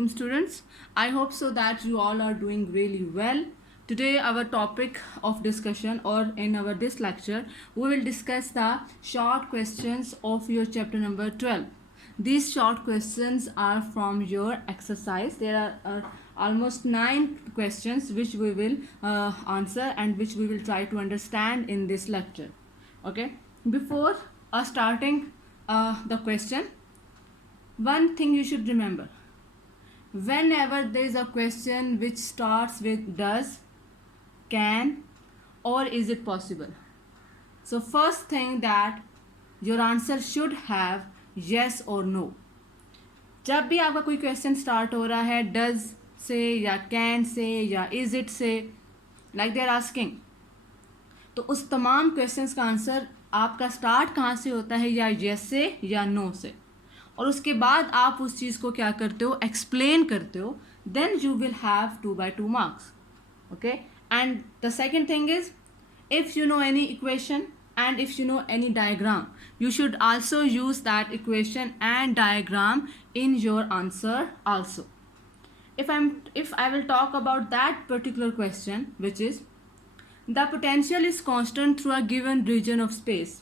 alaikum students. I hope so that you all are doing really well. Today our topic of discussion, or in our this lecture, we will discuss the short questions of your chapter number 12. These short questions are from your exercise. There are almost 9 questions which we will answer and which we will try to understand in this lecture. Okay, before starting the question, one thing you should remember: whenever there is a question which starts with does, can, or is it possible, so first thing that your answer should have yes or no. जब भी आपका कोई question start हो रहा है does से या can say या इज इट से, लाइक दे आर आस्किंग, तो उस तमाम क्वेश्चंस का आंसर आपका स्टार्ट कहाँ से होता है, या येस से या नो से, और उसके बाद आप उस चीज़ को क्या करते हो, एक्सप्लेन करते हो, then you will have 2/2 marks. Okay, and the second thing is, if you know any equation and if you know any diagram, you should also use that equation and diagram in your answer also. If I will talk about that particular question, which is the potential is constant through a given region of space,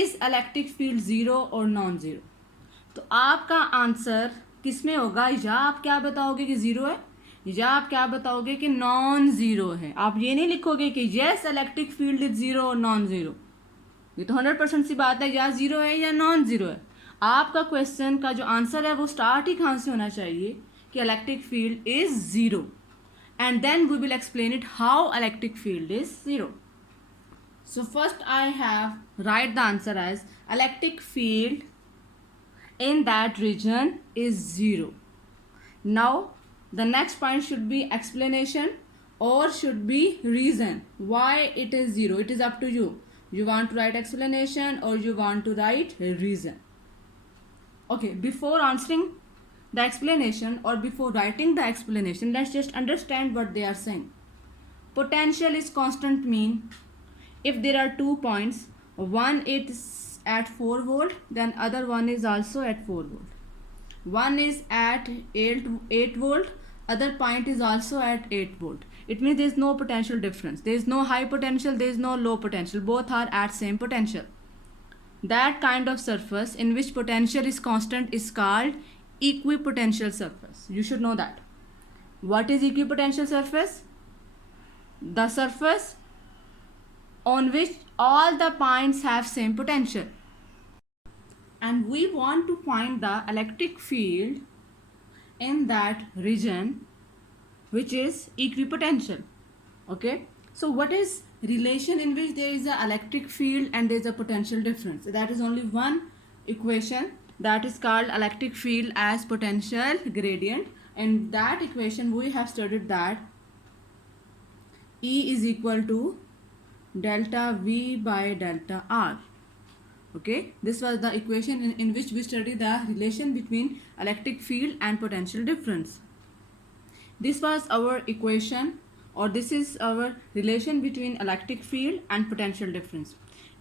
is electric field zero or non-zero? तो आपका answer किस में होगा? या आप क्या बताओगे कि ज़ीरो है, या आप क्या बताओगे कि नॉन ज़ीरो है. आप ये नहीं लिखोगे कि yes electric field is zero और नॉन ज़ीरो. ये तो 100% सी बात है, या ज़ीरो है या नॉन ज़ीरो है. आपका क्वेश्चन का जो आंसर है वो स्टार्ट ही कहाँ से होना चाहिए कि electric field is zero, and then we will explain it how electric field is zero. So first I have write the answer as electric field in that region is zero. Now the next point should be explanation or should be reason why it is zero. It is up to you. You want to write explanation or you want to write reason. Okay, before answering the explanation or before writing the explanation, let's just understand what they are saying. Potential is constant mean if there are 2 points, one is at 4 volt, then other one is also at 4 volt. One is at 8 volt, other point is also at 8 volt. It means there is no potential difference. There is no high potential, there is no low potential. Both are at same potential. That kind of surface in which potential is constant is called equipotential surface. You should know that. What is equipotential surface? The surface on which all the points have same potential, and we want to find the electric field in that region which is equipotential. Okay, so what is relation in which there is a electric field and there is a potential difference? That is only one equation, that is called electric field as potential gradient. And that equation we have studied that E is equal to delta V by delta R. Okay, this was the equation in which we studied the relation between electric field and potential difference. This was our equation, or this is our relation between electric field and potential difference.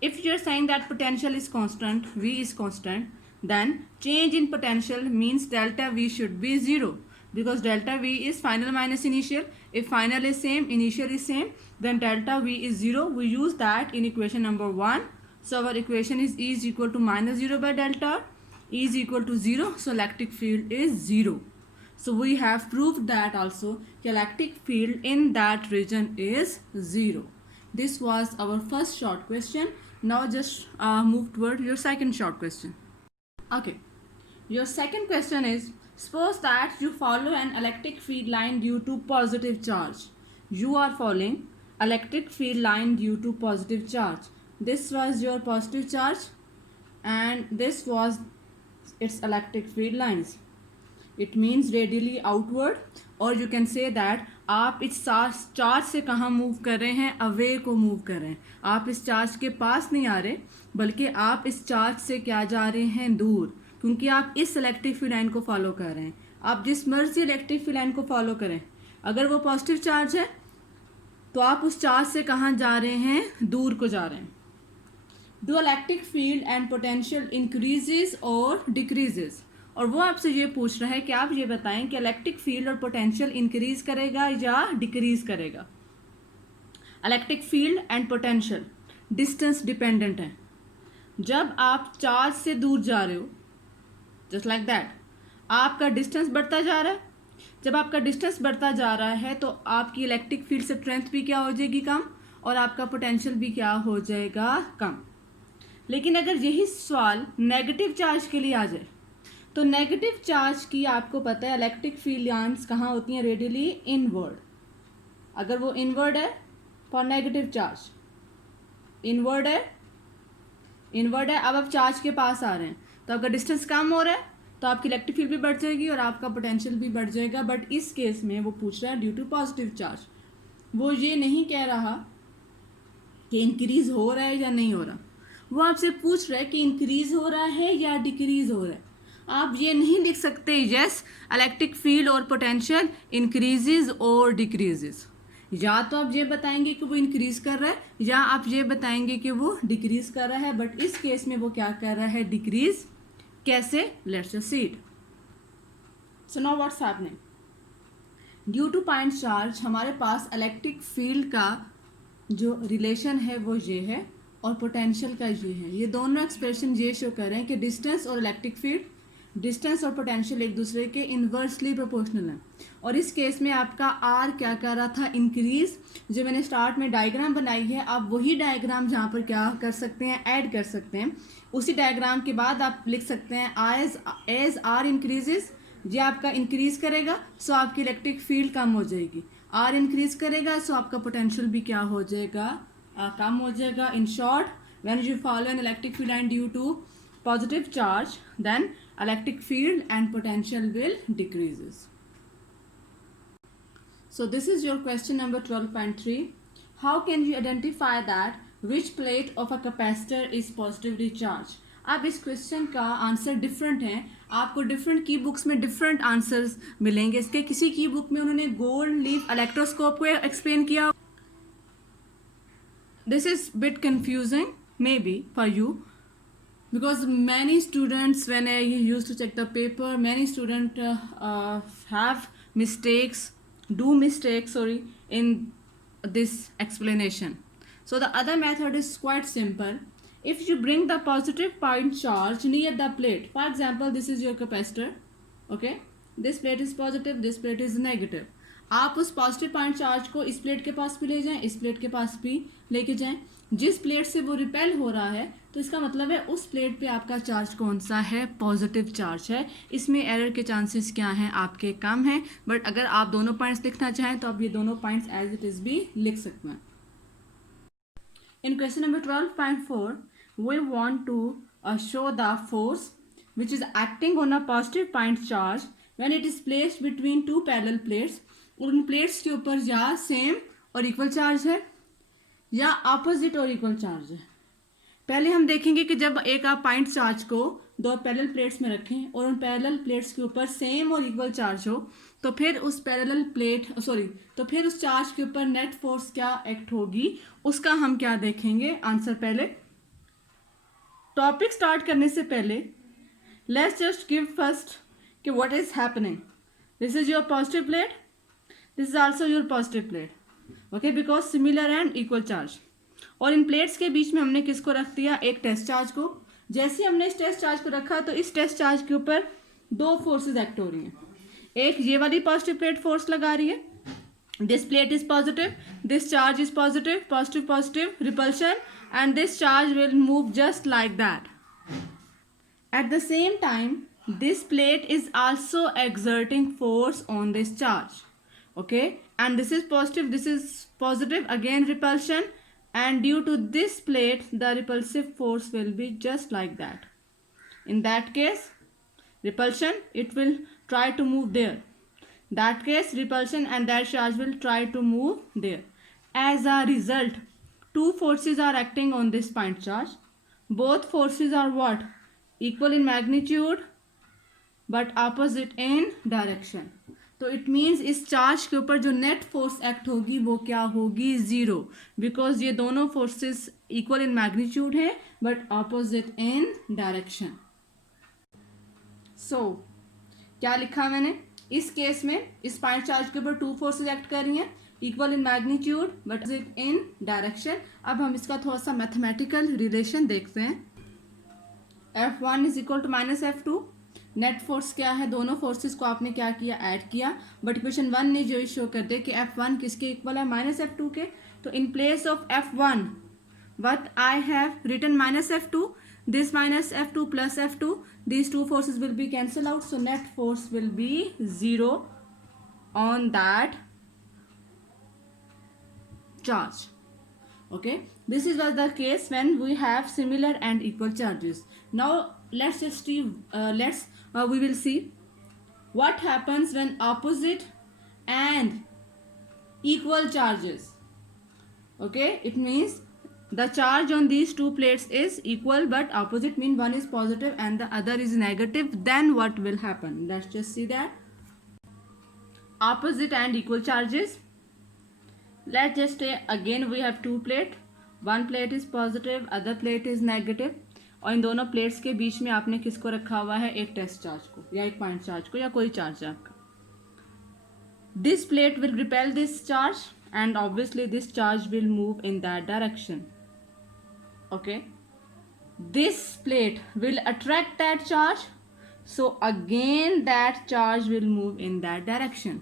If you are saying that potential is constant, V is constant, then change in potential means delta V should be 0, because delta V is final minus initial. If final is same, initial is same, then delta V is 0. We use that in equation number 1. So our equation is E is equal to minus 0 by delta, E is equal to 0, so electric field is 0. So we have proved that also, electric field in that region is 0. This was our first short question. Now just move toward your second short question. Okay, your second question is, suppose that you follow an electric field line due to positive charge. You are following electric field line due to positive charge. This was your positive charge and this was its electric field lines. It means radially outward, or you can say that आप इस charge से कहाँ move कर रहे हैं, away को move कर रहे हैं. आप इस चार्ज के पास नहीं आ रहे, बल्कि आप इस चार्ज से क्या जा रहे हैं, दूर, क्योंकि आप इस इलेक्ट्रिक फील्ड लाइन को फॉलो कर रहे हैं. आप जिस मर्जी इलेक्ट्रिक फील्ड लाइन को फॉलो करें, अगर वो पॉजिटिव चार्ज है तो आप उस चार्ज से कहाँ जा रहे हैं, दूर को जा रहे हैं. Do electric field and potential increases or decreases और वो आपसे ये पूछ रहा है कि आप ये बताएं कि इलेक्ट्रिक फील्ड और पोटेंशियल इंक्रीज करेगा या डिक्रीज करेगा। Electric field and potential distance dependent है। जब आप चार्ज से दूर जा रहे हो, जस्ट लाइक दैट, आपका डिस्टेंस बढ़ता जा रहा है। जब आपका डिस्टेंस बढ़ता जा रहा है तो आपकी इलेक्ट्रिक फील्ड स्ट्रेंथ भी क्या हो जाएगी, कम, और आपका पोटेंशियल भी क्या हो जाएगा, कम। लेकिन अगर यही सवाल नेगेटिव चार्ज के लिए आ जाए तो नेगेटिव चार्ज की आपको पता है इलेक्ट्रिक फील्ड लाइंस कहाँ होती हैं, रेडियली इनवर्ड। अगर वो इनवर्ड है फॉर नेगेटिव चार्ज, इनवर्ड है, इनवर्ड है, अब आप चार्ज के पास आ रहे हैं तो आपका डिस्टेंस कम हो रहा है तो आपकी इलेक्ट्रिक फील्ड भी बढ़ जाएगी और आपका पोटेंशियल भी बढ़ जाएगा। बट इस केस में वो पूछ रहा है ड्यू टू पॉजिटिव चार्ज, वो ये नहीं कह रहा कि इंक्रीज हो रहा है या नहीं हो रहा, वो आपसे पूछ रहा है कि इंक्रीज हो रहा है या डिक्रीज हो रहा है। आप ये नहीं लिख सकते यस इलेक्ट्रिक फील्ड और पोटेंशियल इंक्रीजेज और डिक्रीजेज, या तो आप ये बताएंगे कि वो इंक्रीज कर रहा है या आप ये बताएंगे कि वो डिक्रीज कर रहा है। बट इस केस में वो क्या कर रहा है, डिक्रीज। कैसे, let's just see it. So now what's happening, due two point charge हमारे पास इलेक्ट्रिक फील्ड का जो रिलेशन है वो ये है और पोटेंशियल का ये है। ये दोनों एक्सप्रेशन ये शो कर रहे हैं कि डिस्टेंस और इलेक्ट्रिक फील्ड, डिस्टेंस और पोटेंशियल एक दूसरे के इन्वर्सली प्रोपोर्शनल हैं। और इस केस में आपका आर क्या कर रहा था, इंक्रीज। जो मैंने स्टार्ट में डायग्राम बनाई है, आप वही डायग्राम जहाँ पर क्या कर सकते हैं, ऐड कर सकते हैं। उसी डायग्राम के बाद आप लिख सकते हैं एज आर इंक्रीजेज, ये आपका इंक्रीज करेगा सो आपकी इलेक्ट्रिक फील्ड कम हो जाएगी। आर इंक्रीज करेगा सो आपका पोटेंशियल भी क्या हो जाएगा, कम हो जाएगा। In short, when you follow an electric field and due to positive charge, then electric field and potential will decreases. So this is your question number 12.3. How can you identify that which plate of a capacitor is positively charged? अब इस question का answer different है, आपको different की books में different answers मिलेंगे इसके। किसी की बुक में उन्होंने गोल्ड लीफ इलेक्ट्रोस्कोप को एक्सप्लेन किया। This is bit confusing may be for you, because many students, when I used to check the paper, many students have mistakes, in this explanation. So the other method is quite simple. If you bring the positive point charge near the plate, for example this is your capacitor, okay, this plate is positive, this plate is negative, आप उस positive point charge को इस plate के पास भी ले जाएं, इस plate के पास भी लेके जाएं। जिस प्लेट से वो रिपेल हो रहा है तो इसका मतलब है उस प्लेट पे आपका चार्ज कौन सा है, पॉजिटिव चार्ज है। इसमें एरर के चांसेस क्या हैं, आपके कम हैं। बट अगर आप दोनों पॉइंट्स लिखना चाहें तो आप ये दोनों पॉइंट्स एज इट इज भी लिख सकते हैं। In question number 12.4 we want to show the force which is acting on a positive point charge when it is placed between two parallel plates. उन प्लेट्स के ऊपर या सेम और equal charge है या अपोजिट और इक्वल चार्ज है। पहले हम देखेंगे कि जब एक आप पॉइंट चार्ज को दो पैरेलल प्लेट्स में रखें और उन पैरेलल प्लेट्स के ऊपर सेम और इक्वल चार्ज हो तो फिर उस तो फिर उस चार्ज के ऊपर नेट फोर्स क्या एक्ट होगी, उसका हम क्या देखेंगे आंसर। पहले टॉपिक स्टार्ट करने से पहले लेट्स जस्ट गिव फर्स्ट कि what is happening. This is your positive plate, this is also your positive plate, okay, because similar and equal charge. और इन प्लेट्स के बीच में हमने किसको रख दिया, एक टेस्ट चार्ज को। जैसे हमने इस टेस्ट चार्ज को रखा तो इस टेस्ट चार्ज के ऊपर दो फोर्सेस एक्ट हो रही हैं। एक ये वाली पॉजिटिव प्लेट फोर्स लगा रही है, this plate is positive, this charge is positive, positive positive repulsion, and this charge will move just like that. At the same time this plate is also exerting force on this charge, okay, and this is positive, again repulsion, and due to this plate the repulsive force will be just like that. In that case repulsion, it will try to move there, that case repulsion, and that charge will try to move there. As a result, two forces are acting on this point charge. Both forces are what, equal in magnitude but opposite in direction. तो it means इस charge के ऊपर जो net force act होगी वो क्या होगी, zero, because ये दोनों फोर्सेस इक्वल इन मैग्नीट्यूड है बट ऑपोजिट इन डायरेक्शन। सो क्या लिखा मैंने, इस केस में इस पॉइंट चार्ज के ऊपर 2 फोर्सेज एक्ट कर रही हैं, equal in magnitude but in direction. अब हम इसका थोड़ा सा मैथमेटिकल रिलेशन देखते हैं। F1 is equal to minus F2। Net force क्या है, दोनों फोर्सेस को आपने क्या किया, ऐड किया, बट इक्वेशन 1 ने जो शो कर दे कि F1 किसके इक्वल है, माइनस F2 के। तो in place of F1 what I have written minus F2, this minus F2 plus F2, these two forces will be cancelled out, so net force will be 0 on that charge. Okay, this is was the case when we have similar and equal charges. Now let's just see, we will see what happens when opposite and equal charges. Okay, it means the charge on these two plates is equal but opposite, mean one is positive and the other is negative. Then what will happen, let's just see that. Opposite and equal charges, let's just say again we have two plate, one plate is positive, other plate is negative, और इन दोनों plates के बीच में आपने किसको रखा हुआ है, एक टेस्ट चार्ज को या एक पॉइंट चार्ज को या कोई चार्ज है आपका. This plate will repel this charge and obviously this charge will move in that direction. Okay, this plate will attract that charge, so again that charge will move in that direction.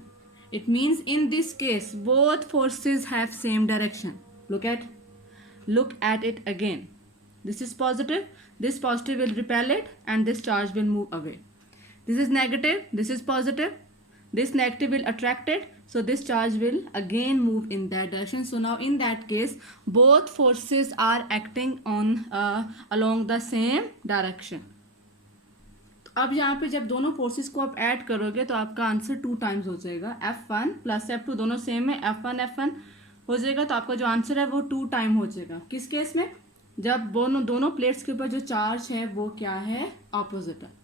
It means in this case both forces have same direction. Look at it again. This is positive, this positive will repel it and this charge will move away. This is negative, this is positive, this negative will attract it, so this charge will again move in that direction. So now in that case both forces are acting on along the same direction. तो अब यहाँ पे जब दोनों forces को आप add करोगे तो आपका आंसर 2 टाइम्स हो जाएगा. F1 प्लस F2 दोनों सेम है, F1 हो जाएगा, तो आपका जो आंसर है वो 2 टाइम हो जाएगा. किस केस में, जब दोनों प्लेट्स के ऊपर जो चार्ज है वो क्या है, ऑपोजिट है.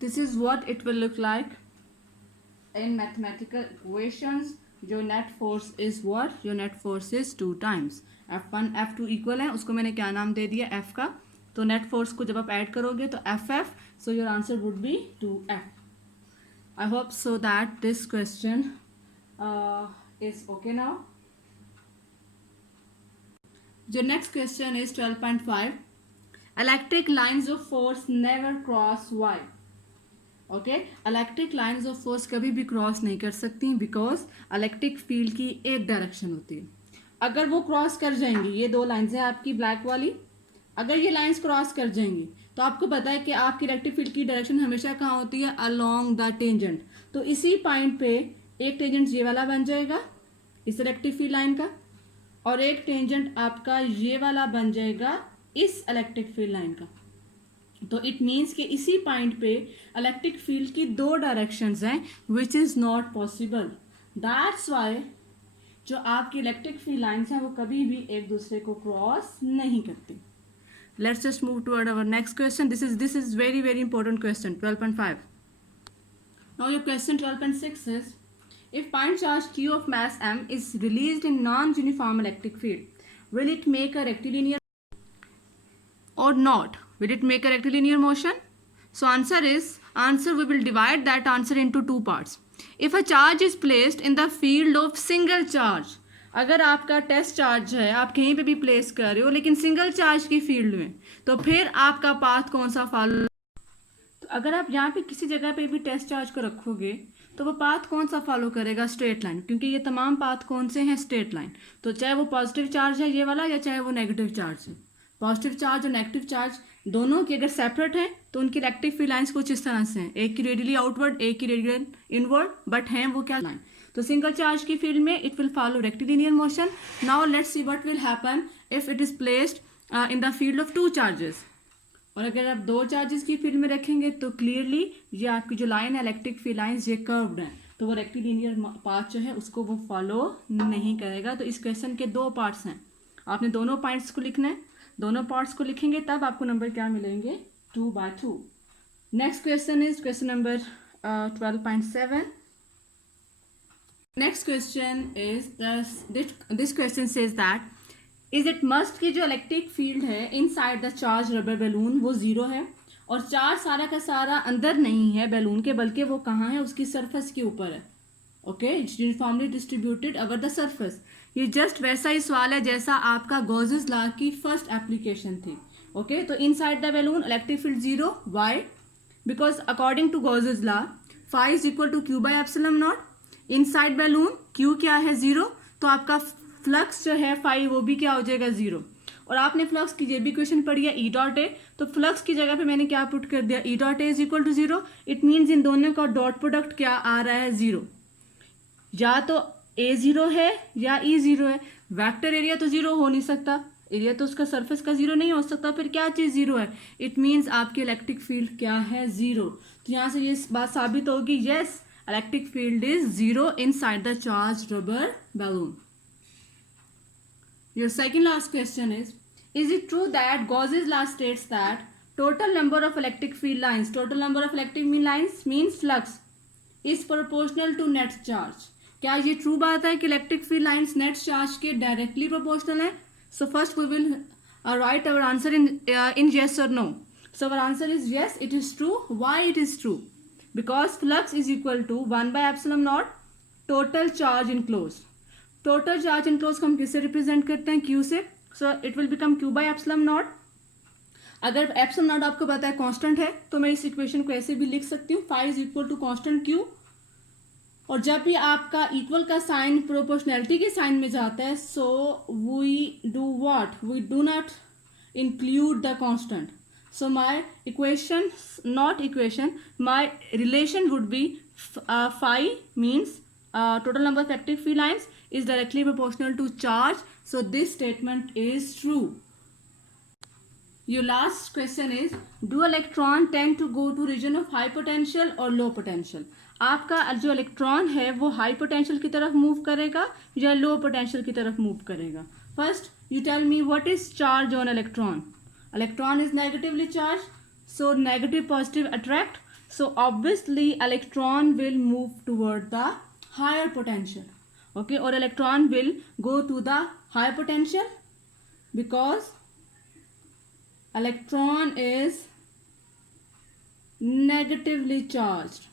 This is what it will look like in mathematical equations. जो net force is what, your net force is 2 times. F1 F2 equal है, उसको मैंने क्या नाम दे दिया, F का. तो net force को जब आप ऐड करोगे तो FF, so your answer would be 2F. I hope so that this question is okay now. The next question is 12.5. Electric lines of force never cross Y. Okay, electric lines of force कभी भी cross नहीं कर सकती because electric field की एक direction होती है. अगर वो क्रॉस कर जाएंगी, ये 2 लाइंस हैं आपकी ब्लैक वाली, अगर ये लाइंस क्रॉस कर जाएंगी तो आपको पता है कि आपकी इलेक्ट्रिक फील्ड की डायरेक्शन हमेशा कहाँ होती है, अलोंग द टेंजेंट. तो इसी पॉइंट पे एक टेंजेंट ये वाला बन जाएगा इस इलेक्ट्रिक फील्ड लाइन का, और एक टेंजेंट आपका ये वाला बन जाएगा इस इलेक्ट्रिक फील्ड लाइन का. तो इट मीन्स कि इसी पॉइंट पे इलेक्ट्रिक फील्ड की 2 डायरेक्शंस हैं which is not possible. That's why जो आपकी इलेक्ट्रिक फील्ड लाइंस हैं वो कभी भी एक दूसरे को क्रॉस नहीं करती. Let's just move toward our next question. This is very very important question 12.5. Now your question 12.6 is if point charge q of mass m is released in non-uniform electric field, will it make a rectilinear or not? Will it make a rectilinear motion? So answer we will divide that answer into 2 parts. If a charge is placed in the field of single charge, अगर आपका test charge है, आप कहीं पे भी place कर रहे हो लेकिन सिंगल चार्ज की फील्ड में, तो फिर आपका पाथ कौन सा फॉलो. तो अगर आप यहाँ पे किसी जगह पे भी टेस्ट चार्ज को रखोगे तो वो पाथ कौन सा फॉलो करेगा, स्ट्रेट लाइन, क्योंकि ये तमाम पाथ कौन से हैं, स्ट्रेट लाइन. तो चाहे वो पॉजिटिव चार्ज है ये वाला या चाहे वो नेगेटिव चार्ज है, पॉजिटिव चार्ज और नेगेटिव चार्ज दोनों की अगर सेपरेट है तो उनकी इलेक्ट्रिक फील्ड लाइंस कुछ इस तरह से हैं, एक की रेडियली आउटवर्ड एक की रेडियल इनवर्ड, बट हैं वो क्या लाइन. तो सिंगल चार्ज की फील्ड में it will follow rectilinear motion. Now let's see what will happen if it is placed in the field of 2 charges. और अगर आप 2 चार्जेस की फील्ड में रखेंगे तो क्लियरली ये आपकी जो लाइन है इलेक्ट्रिक फील्ड लाइंस ये कर्व्ड हैं, तो वो रेक्टिलिनियर पाथ जो है उसको वो फॉलो नहीं करेगा. तो इस क्वेश्चन के 2 पार्ट्स हैं, आपने दोनों पॉइंट्स को लिखना है, दोनों पार्ट्स को लिखेंगे तब आपको नंबर क्या मिलेंगे, 2/2. Next question is question number 12.7. Next question is this question says that is it must कि जो इलेक्ट्रिक फील्ड है inside the charge rubber balloon वो जीरो है, और चार्ज सारा का सारा अंदर नहीं है बैलून के, बल्कि वो कहाँ है, उसकी सरफेस के ऊपर है। Okay, it's uniformly distributed over the surface. ये जस्ट वैसा ही सवाल है जैसा आपका गॉसेस लॉ की फर्स्ट एप्लीकेशन थी। ओके, तो inside the balloon electric field zero, why? Because according to Gauss's law phi is equal to Q by epsilon naught. Inside balloon Q क्या है, जीरो, तो आपका फ्लक्स जो है फाई वो भी क्या हो जाएगा, जीरो। और आपने फ्लक्स की ये भी क्वेश्चन पढ़ी है ई डॉट ए, तो फ्लक्स की जगह पे मैंने क्या पुट कर दिया, E dot A is equal to zero. It means इन दोनों का डॉट प्रोडक्ट क्या आ रहा है, जीरो। या तो ए जीरो है या ई जीरो है। वेक्टर एरिया तो जीरो हो नहीं सकता, एरिया तो उसका सरफेस का जीरो नहीं हो सकता, फिर क्या चीज़ जीरो है, इट मीन्स आपकी इलेक्ट्रिक फील्ड क्या है, जीरो। तो यहाँ से ये बात साबित होगी, yes electric field is zero inside the charge rubber balloon. Your second last question is it true that Gauss's law states that total number of electric field lines, total number of electric field lines means flux is proportional to net charge? क्या ये true बात है कि electric field lines net charge के directly proportional है? So first we will write our answer in yes or no. So our answer is yes, it is true. Why it is true? Because flux is equal to 1 by epsilon naught total charge enclosed. Total charge enclose को हम किससे represent करते हैं, Q से। So it will become Q by epsilon not. अगर epsilon not आपको पता है कांस्टेंट है, तो मैं इस इक्वेशन को ऐसे भी लिख सकती हूँ, phi is equal to constant Q. और जब भी आपका इक्वल का साइन प्रोपोर्शनैलिटी के साइन में जाता है, so we do what, we do not include the constant. So my equation, not equation, my relation would be phi means total number of electric field lines is directly proportional to charge. So this statement is true. Your last question is, do electron tend to go to region of high potential or low potential? आपका जो electron है वो high potential की तरफ move करेगा या low potential की तरफ मूव करेगा? First you tell me what is charge on electron? Electron is negatively charge, so negative positive attract, so obviously electron will move toward the higher potential. Okay, or electron will go to the higher potential because electron is negatively charged.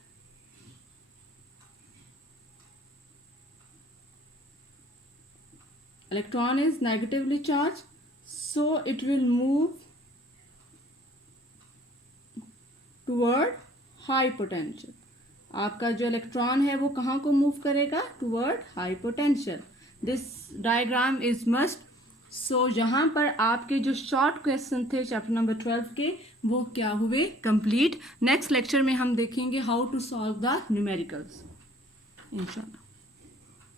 Electron is negatively charged, so it will move toward high potential. आपका जो electron है वो कहाँ को move करेगा, toward high potential. This diagram is must. So यहाँ पर आपके जो शॉर्ट क्वेश्चन थे चैप्टर नंबर 12 के वो क्या हुए, कंप्लीट। नेक्स्ट लेक्चर में हम देखेंगे how to solve the numericals इंशाल्लाह।